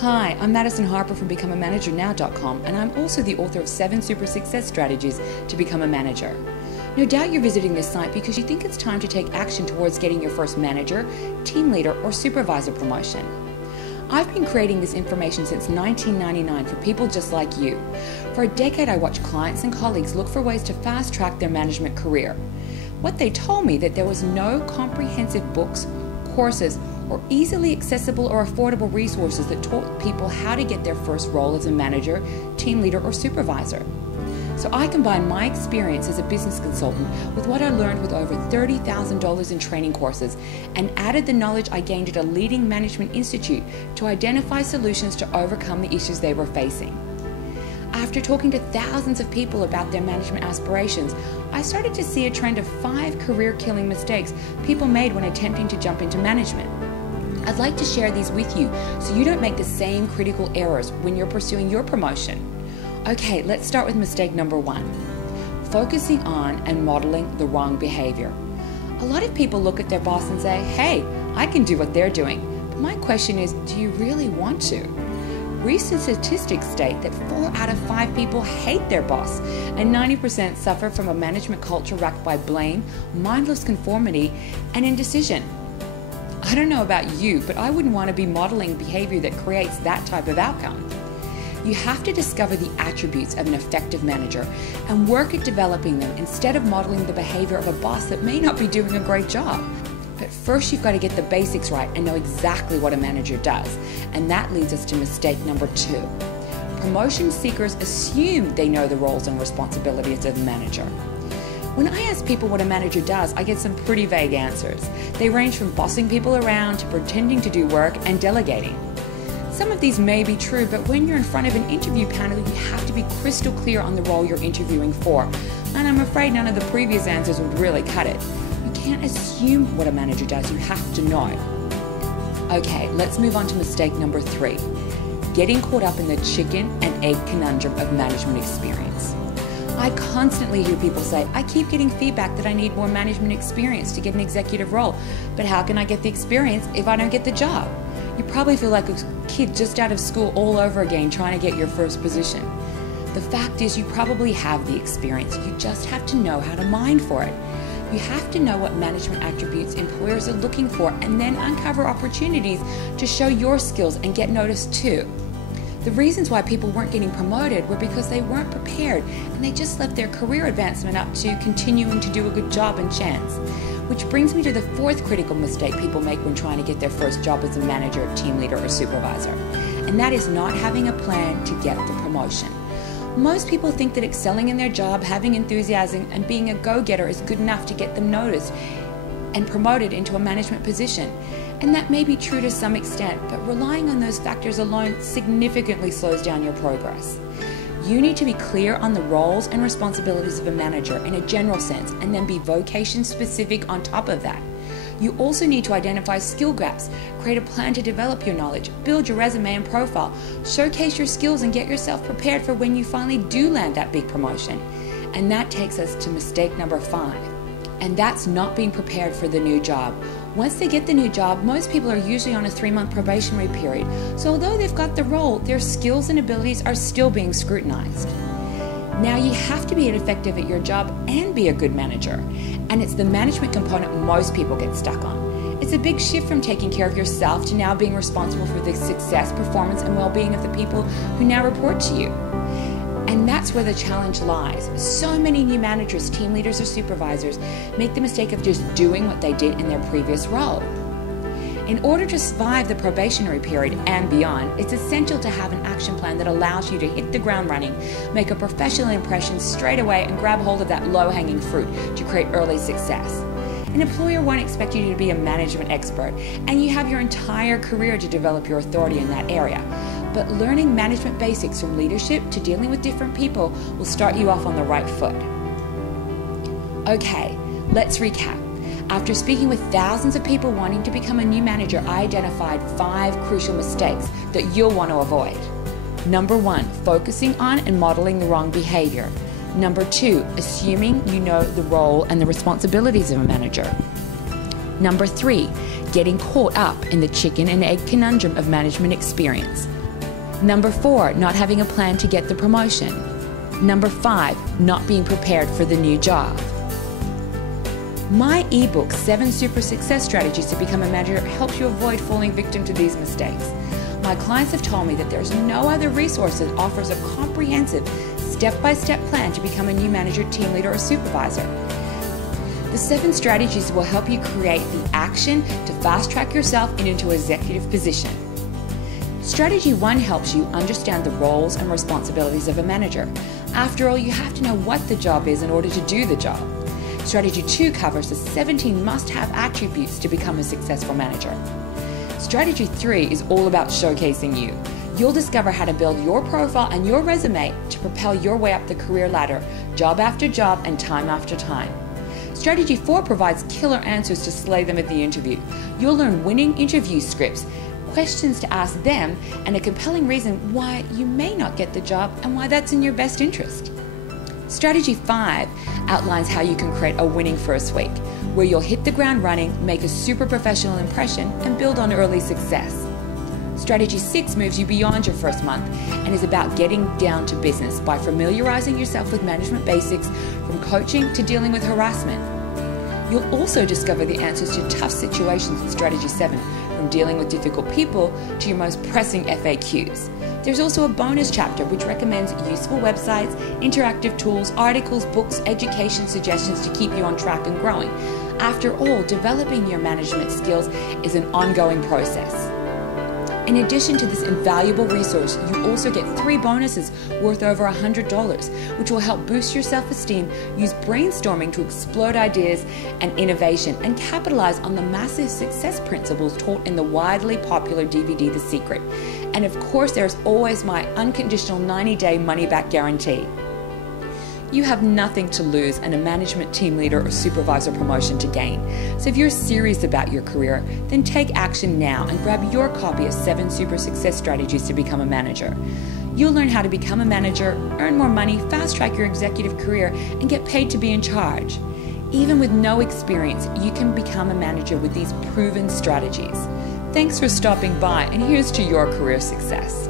Hi, I'm Madisen Harper from BecomeAManagerNow.com, and I'm also the author of 7 Super Success Strategies to Become a Manager. No doubt you're visiting this site because you think it's time to take action towards getting your first manager, team leader, or supervisor promotion. I've been creating this information since 1999 for people just like you. For a decade, I watched clients and colleagues look for ways to fast-track their management career. What they told me that there was no comprehensive books, courses, or easily accessible or affordable resources that taught people how to get their first role as a manager, team leader, or supervisor. So I combined my experience as a business consultant with what I learned with over $30,000 in training courses and added the knowledge I gained at a leading management institute to identify solutions to overcome the issues they were facing. After talking to thousands of people about their management aspirations, I started to see a trend of 5 career-killing mistakes people made when attempting to jump into management. I'd like to share these with you so you don't make the same critical errors when you're pursuing your promotion. Okay, let's start with mistake number 1. Focusing on and modeling the wrong behavior. A lot of people look at their boss and say, hey, I can do what they're doing. But my question is, do you really want to? Recent statistics state that 4 out of 5 people hate their boss, and 90% suffer from a management culture racked by blame, mindless conformity, and indecision. I don't know about you, but I wouldn't want to be modeling behavior that creates that type of outcome. You have to discover the attributes of an effective manager and work at developing them instead of modeling the behavior of a boss that may not be doing a great job. But first you've got to get the basics right and know exactly what a manager does. And that leads us to mistake number 2. Promotion seekers assume they know the roles and responsibilities of a manager. When I ask people what a manager does, I get some pretty vague answers. They range from bossing people around to pretending to do work and delegating. Some of these may be true, but when you're in front of an interview panel, you have to be crystal clear on the role you're interviewing for. And I'm afraid none of the previous answers would really cut it. You can't assume what a manager does, you have to know. Okay, let's move on to mistake number 3. Getting caught up in the chicken and egg conundrum of management experience. I constantly hear people say, I keep getting feedback that I need more management experience to get an executive role, but how can I get the experience if I don't get the job? You probably feel like a kid just out of school all over again trying to get your first position. The fact is you probably have the experience, you just have to know how to mine for it. You have to know what management attributes employers are looking for and then uncover opportunities to show your skills and get noticed too. The reasons why people weren't getting promoted were because they weren't prepared and they just left their career advancement up to continuing to do a good job and chance. Which brings me to the 4th critical mistake people make when trying to get their first job as a manager, team leader, or supervisor. And that is not having a plan to get the promotion. Most people think that excelling in their job, having enthusiasm, and being a go-getter is good enough to get them noticed and promoted into a management position. And that may be true to some extent, but relying on those factors alone significantly slows down your progress. You need to be clear on the roles and responsibilities of a manager in a general sense, and then be vocation specific on top of that. You also need to identify skill gaps, create a plan to develop your knowledge, build your resume and profile, showcase your skills, and get yourself prepared for when you finally do land that big promotion. And that takes us to mistake number 5. And that's not being prepared for the new job. Once they get the new job, most people are usually on a 3-month probationary period. So although they've got the role, their skills and abilities are still being scrutinized. Now you have to be effective at your job and be a good manager. And it's the management component most people get stuck on. It's a big shift from taking care of yourself to now being responsible for the success, performance, and well-being of the people who now report to you. And that's where the challenge lies. So many new managers, team leaders, or supervisors make the mistake of just doing what they did in their previous role. In order to survive the probationary period and beyond, it's essential to have an action plan that allows you to hit the ground running, make a professional impression straight away, and grab hold of that low-hanging fruit to create early success. An employer won't expect you to be a management expert, and you have your entire career to develop your authority in that area. But learning management basics from leadership to dealing with different people will start you off on the right foot. Okay, let's recap. After speaking with thousands of people wanting to become a new manager, I identified 5 crucial mistakes that you'll want to avoid. Number 1, focusing on and modeling the wrong behavior. Number 2, assuming you know the role and the responsibilities of a manager. Number 3, getting caught up in the chicken and egg conundrum of management experience. Number 4, not having a plan to get the promotion. Number 5, not being prepared for the new job. My ebook, 7 Super Success Strategies to Become a Manager, helps you avoid falling victim to these mistakes. My clients have told me that there's no other resource that offers a comprehensive, step-by-step plan to become a new manager, team leader, or supervisor. The 7 strategies will help you create the action to fast-track yourself into an executive position. Strategy 1 helps you understand the roles and responsibilities of a manager. After all, you have to know what the job is in order to do the job. Strategy 2 covers the 17 must-have attributes to become a successful manager. Strategy 3 is all about showcasing you. You'll discover how to build your profile and your resume to propel your way up the career ladder, job after job and time after time. Strategy 4 provides killer answers to slay them at the interview. You'll learn winning interview scripts, questions to ask them, and a compelling reason why you may not get the job and why that's in your best interest. Strategy 5 outlines how you can create a winning first week, where you'll hit the ground running, make a super professional impression, and build on early success. Strategy 6 moves you beyond your first month and is about getting down to business by familiarizing yourself with management basics, from coaching to dealing with harassment. You'll also discover the answers to tough situations in Strategy 7, from dealing with difficult people to your most pressing FAQs. There's also a bonus chapter which recommends useful websites, interactive tools, articles, books, education suggestions to keep you on track and growing. After all, developing your management skills is an ongoing process. In addition to this invaluable resource, you also get 3 bonuses worth over $100, which will help boost your self-esteem, use brainstorming to explode ideas and innovation, and capitalize on the massive success principles taught in the widely popular DVD, The Secret. And of course, there's always my unconditional 90-day money-back guarantee. You have nothing to lose and a management team leader or supervisor promotion to gain. So if you're serious about your career, then take action now and grab your copy of 7 Super Success Strategies to Become a Manager. You'll learn how to become a manager, earn more money, fast-track your executive career, and get paid to be in charge. Even with no experience, you can become a manager with these proven strategies. Thanks for stopping by, and here's to your career success.